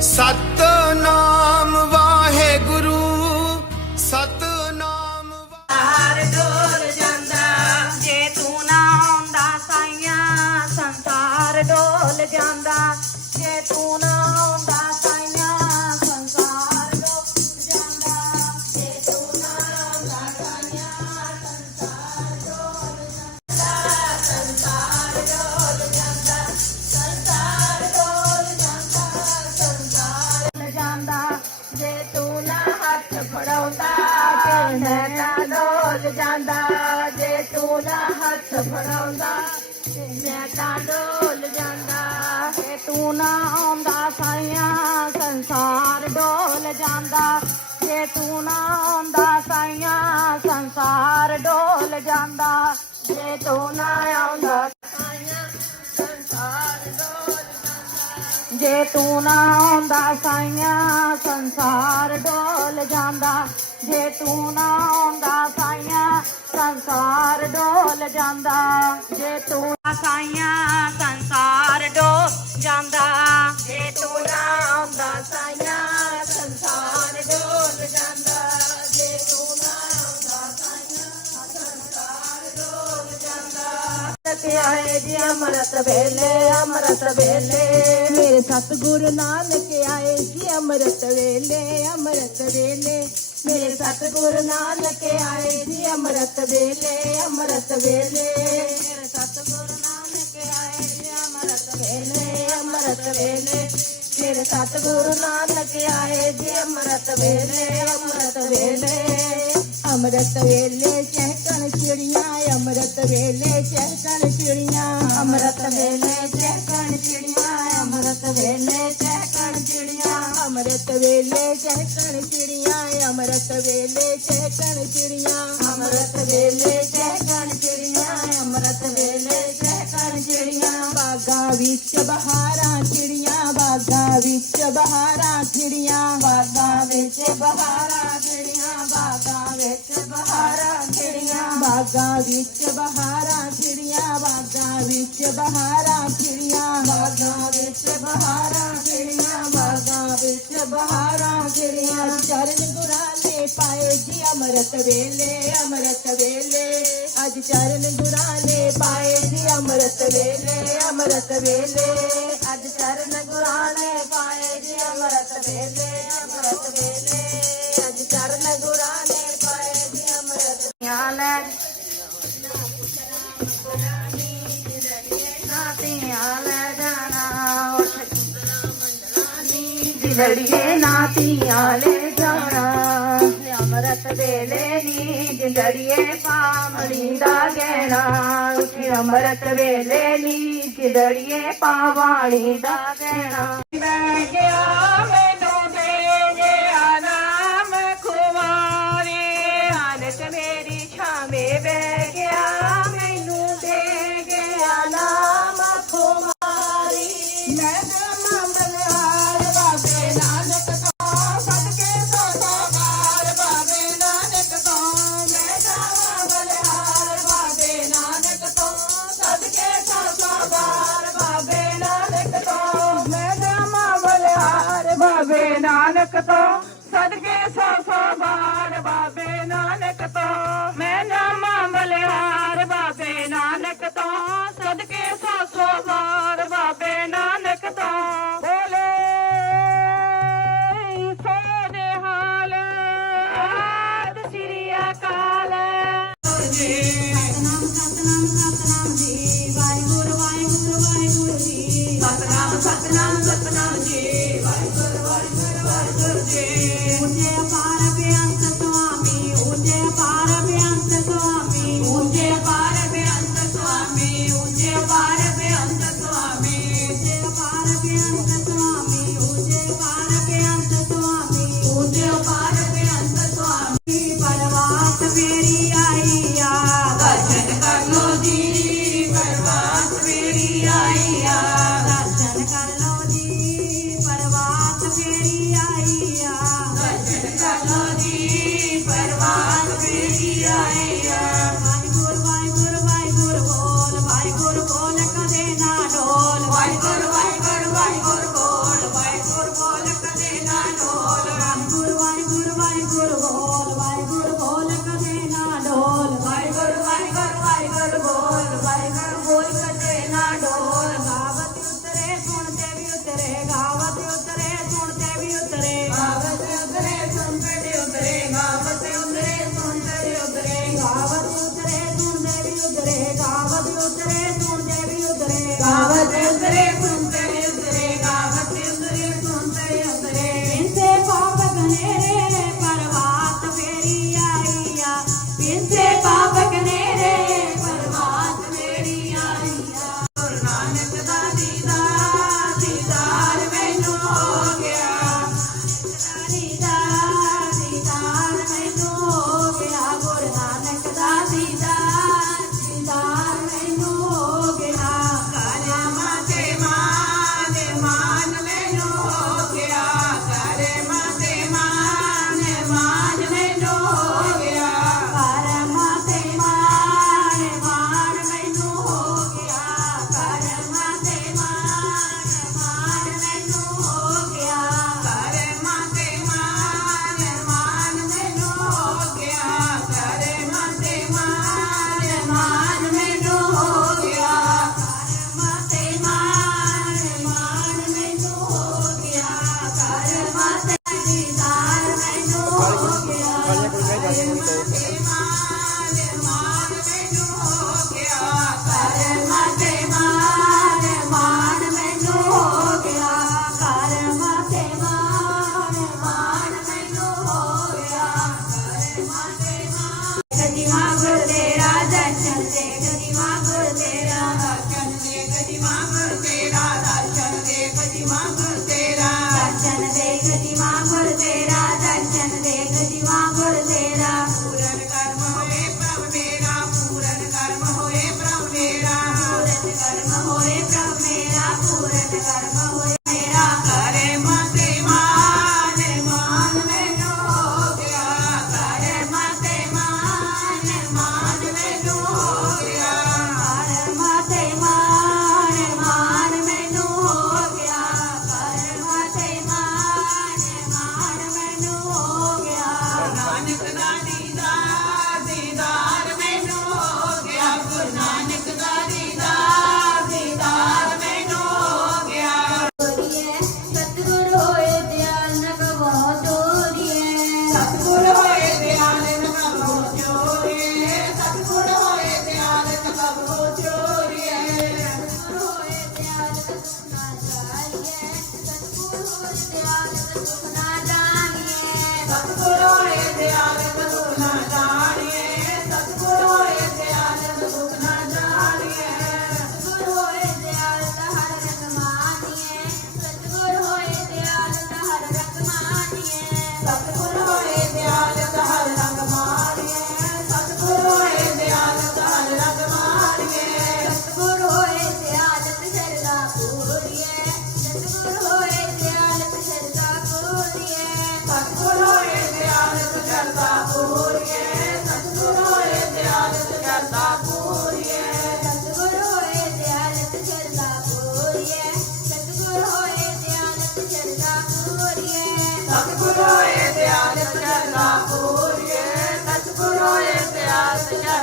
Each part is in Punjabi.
ਸਤਨਾਮ ਵਾਹਿਗੁਰੂ, ਸਤਨਾਮ ਵਾ- ਡੋਲ ਜਾਂਦਾ, ਜੇ ਤੂੰ ਨਾ ਆਉਂਦਾ, ਸਾਈਆਂ ਸੰਸਾਰ ਡੋਲ ਜਾਂਦਾ। ਜੇ ਤੂੰ ਨਾ ਉਹਦਾ ਹੱਥ ਫੜਾਉਂਦਾ ਤੇ ਮੈਂ ਤਾਂ ਡੋਲ ਜਾਂਦਾ। ਜੇ ਤੂੰ ਨਾ ਆਉਂਦਾ ਸਾਈਆਂ, ਸੰਸਾਰ ਡੋਲ ਜਾਂਦਾ। ਜੇ ਤੂੰ ਨਾ ਆਉਂਦਾ ਸਾਈਆਂ, ਸੰਸਾਰ ਡੋਲ ਜਾਂਦਾ। ਜੇ ਤੂੰ ਨਾ ਆਉਂਦਾ ਜੇ ਤੂੰ ਨਾ ਆਉਂਦਾ, ਸਾਈਆਂ ਸੰਸਾਰ ਡੋਲ ਜਾਂਦਾ। ਜੇ ਤੂੰ ਨਾ ਆਉਂਦਾ, ਸਾਈਆਂ ਸੰਸਾਰ ਡੋਲ ਜਾਂਦਾ। ਜੇ ਤੂੰ ਨਾ ਸਾਈਆਂ ਸੰਸਾਰ ਡੋਲ ਜਾਂਦਾ। ਜੇ ਤੂੰ ਨਾ ਆਉਂਦਾ, ਸਾਈਆਂ ਆਏ ਜੀ ਅਮਰਤ ਵੇਲੇ ਅਮਰਤ ਵੇਲੇ। ਮੇਰੇ ਸਤਿਗੁਰੂ ਨਾਨਕ ਆਏ ਜੀ ਅਮਰਤ ਵੇਲੇ ਅਮਰਤ ਵੇਲੇ। ਮੇਰੇ ਸਤਿਗੁਰੂ ਨਾਨਕ ਆਏ ਜੀ ਅਮਰਤ ਵੇਲੇ ਅਮਰਤ ਵੇਲੇ। ਮੇਰੇ ਸਤਿਗੁਰੂ ਨਾਨਕ ਆਏ ਜੀ ਅਮਰਤ ਵੇਲੇ ਅਮਰਤ ਵੇਲੇ। ਮੇਰੇ ਸਤਿਗੁਰੂ ਨਾਨਕ ਆਏ ਜੀ ਅਮਰਤ ਵੇਲੇ ਅਮਰਤ ਵੇਲੇ। ਅੰਮ੍ਰਿਤ ਵੇਲੇ ਚਹਿਕਣ ਚਿੜੀਆਂ ਅੰਮ੍ਰਿਤ ਵੇਲੇ ਚਹਿਕਣ ਚਿੜੀਆਂ ਅੰਮ੍ਰਿਤ ਵੇਲੇ ਚਹਿਕਣ ਚਿੜੀਆਂ ਅੰਮ੍ਰਿਤ ਵੇਲੇ ਚਹਿਕਣ ਚਿੜੀਆਂ अमृत वेले चहकन चिड़िया अमृत वेले चहकन चिड़िया। अमृत वेले चहकन चिड़िया अमृत वेले चहकन चिड़िया। बागा विच बहारा चिड़िया बागा विच बहारा चिड़िया। बागा विच बहारा चिड़िया बागा विच बहारा चिड़िया। बागा विच बहारा चिड़िया बागा विच बहारा चिड़िया। बागा विच बहारा चिड़िया बागा विच ਬਹਾਰਾਂ ਚਿੜੀਆਂ ਚਰਨ ਗੁਰਾਲੇ ਪਾਏ ਜੀ, ਅਮਰਤ ਵੇਲੇ ਅਮਰਤ ਵੇਲੇ। ਅੱਜ ਚਰਨ ਗੁਰਾਲੇ ਪਾਏ ਜੀ, ਅਮਰਤ ਵੇਲੇ ਅਮਰਤ ਵੇਲੇ। ਅੱਜ ਚਰਨ ਗੁਰਾਲੇ ਪਾਏ ਜੀ, ਅਮਰਤ ਵੇਲੇ ਅਮਰਤ ਵੇਲੇ। ਅੱਜ ਚਰਨ ਗੁਰਾਲੇ ਪਾਏ ਜੀ, ਅਮਰਤ ਲੈ ਜਿਲੜੀਏ ਨਾਤੀਆਂ ਲੈ ਜਾਣਾ। ਅਮਰਤ ਵੇਲੇ ਨੀ ਜਿਲੜੀਏ ਪਾਮੜੀ ਦਾ ਗਹਿਣਾ। ਉੱਠ ਅਮਰਤ ਵੇਲੇ ਨੀ ਜਿਲੜੀਏ ਪਾਵਾਣੀ ਦਾ ਗਹਿਣਾ। ਮੈਂ ਗਿਆ ਮੈਨੂੰ ਬਾਬੇ ਨਾਨਕ ਤੋਂ, ਮੈਂ ਨਾਮ ਬਲਿਆਰ ਬਾਬੇ ਨਾਨਕ ਤੋਂ। ਸਦਕੇ ਸੋ ਸੋਗਾਰ ਬਾਬੇ ਨਾਨਕ ਤੋਂ। ਬੋਲੇ ਸੋਨੇ ਹਾਲ, ਆਦ ਸ੍ਰੀ ਅਕਾਲ। Satnam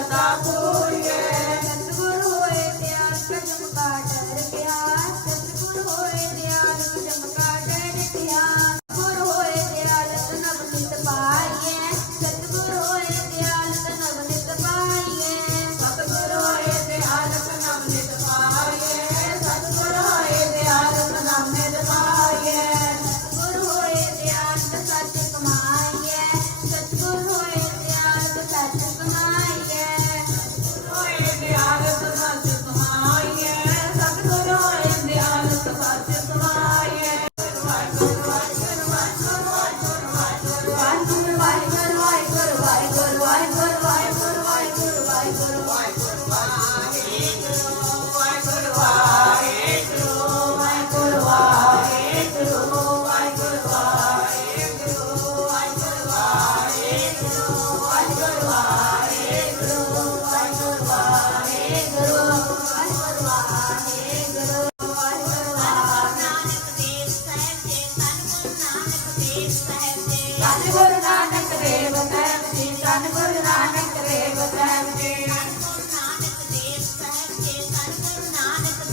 Santa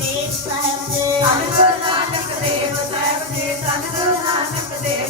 Sahib Sahib Sahib Sahib Sahib Sahib Sahib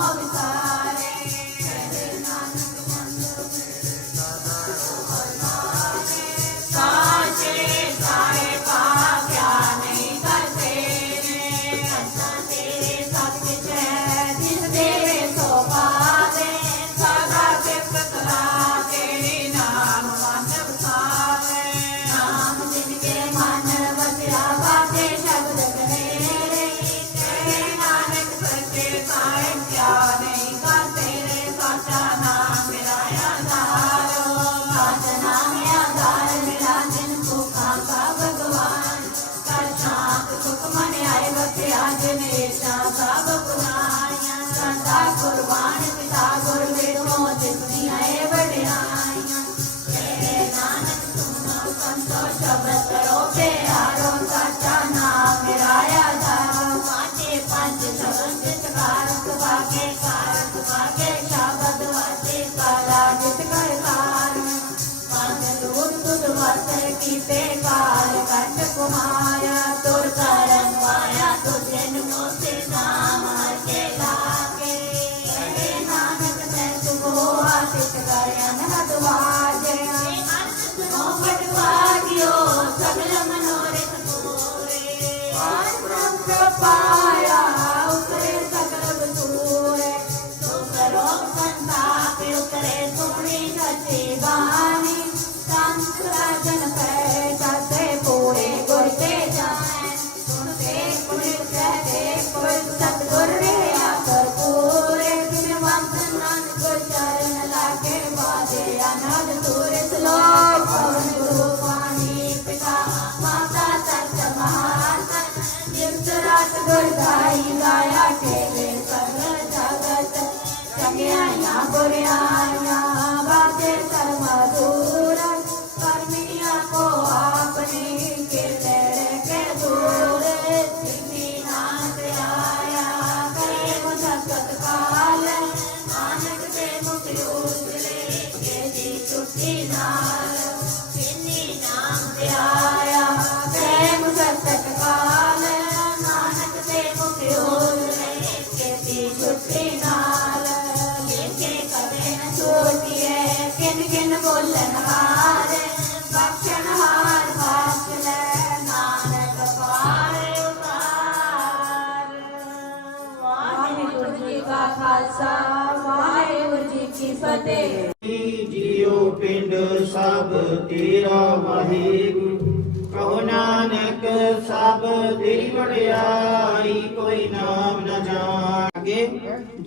All the time. कुर्बान पिता गुर वेदों जितनियाँ बढ़ियाँ तेरे नानक तुम संतो शब्द करो प्यारों का जाना मिलाया जाओ माते पंच शब्द कारक वाके कारक वाके शब्द वाके काला जित कर कार पंच दूर दूर वर्तर की बेकार कंठ कुमार, तुर करन माया तुझे नमो से नाम हर के लाल करताई ਛੋਟੀਏ ਕਿਨ ਬੋਲਣ ਹਾਰ ਬਖਸ਼ਣ ਹਾਰ ਬਖਸ਼ ਲੈ ਨਾਨਕ ਪਾਰ ਉਤਾਰ। ਵਾਹਿਗੁਰੂ ਜੀ ਕਾ ਖਾਲਸਾ, ਵਾਹਿਗੁਰੂ ਜੀ ਕੀ ਫਤਿਹ। ਜੀਉ ਪਿੰਡ ਸਭ ਤੇਰਾ ਵਾਹਿਗੁਰੂ, ਕਹੋ ਨਾਨਕ ਸਭ ਤੇਰੀ ਵਡਿਆਈ, ਕੋਈ ਨਾਮ ਨਾ ਜਾਗੇ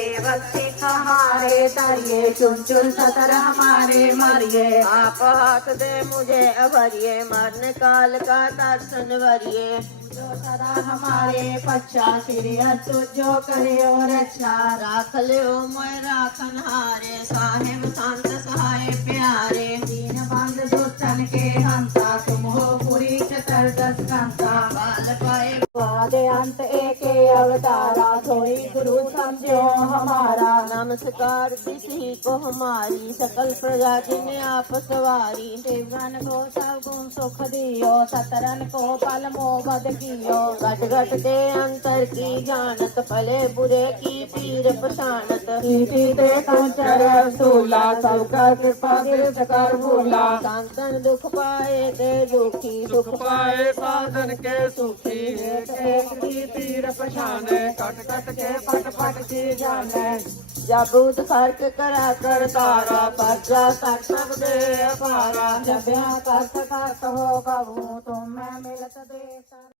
सिख हमारे तरिए चुन चुन सतर हमारे मारिए। आप हाथ दे मुझे अभरिए मरण काल का दर्शन वरिए जो सदा हमारे पच्छा श्री तु जो करियो रक्षा। राख लियो मोय राखन हारे साहेब संत सहाय प्यारे। दीन बंद दुष्टन के हंता तुम हो पुरी चतर दस कंता पादयांत एके अवतारा थोड़ी गुरु समझो हमारा। नमस्कार किसी को हमारी सकल प्रजा जिन आप सवारी। शिवन को सब गुण सुख दियो सतरन को पल मोहबत कियो घट घट के अंतर की जानत पले बुरे की पीर पछानत। सबका कृपा कर भूला। संतन दुख पाए के दुखी सुख पाए साधन के सुखी। एक तीर पछाने कट कट के पट पट की जाने जब फ़र्क करा कर तारा पर्चा सत सब दे अपारा जब यहाँ करत करत हो मैं मिलत देख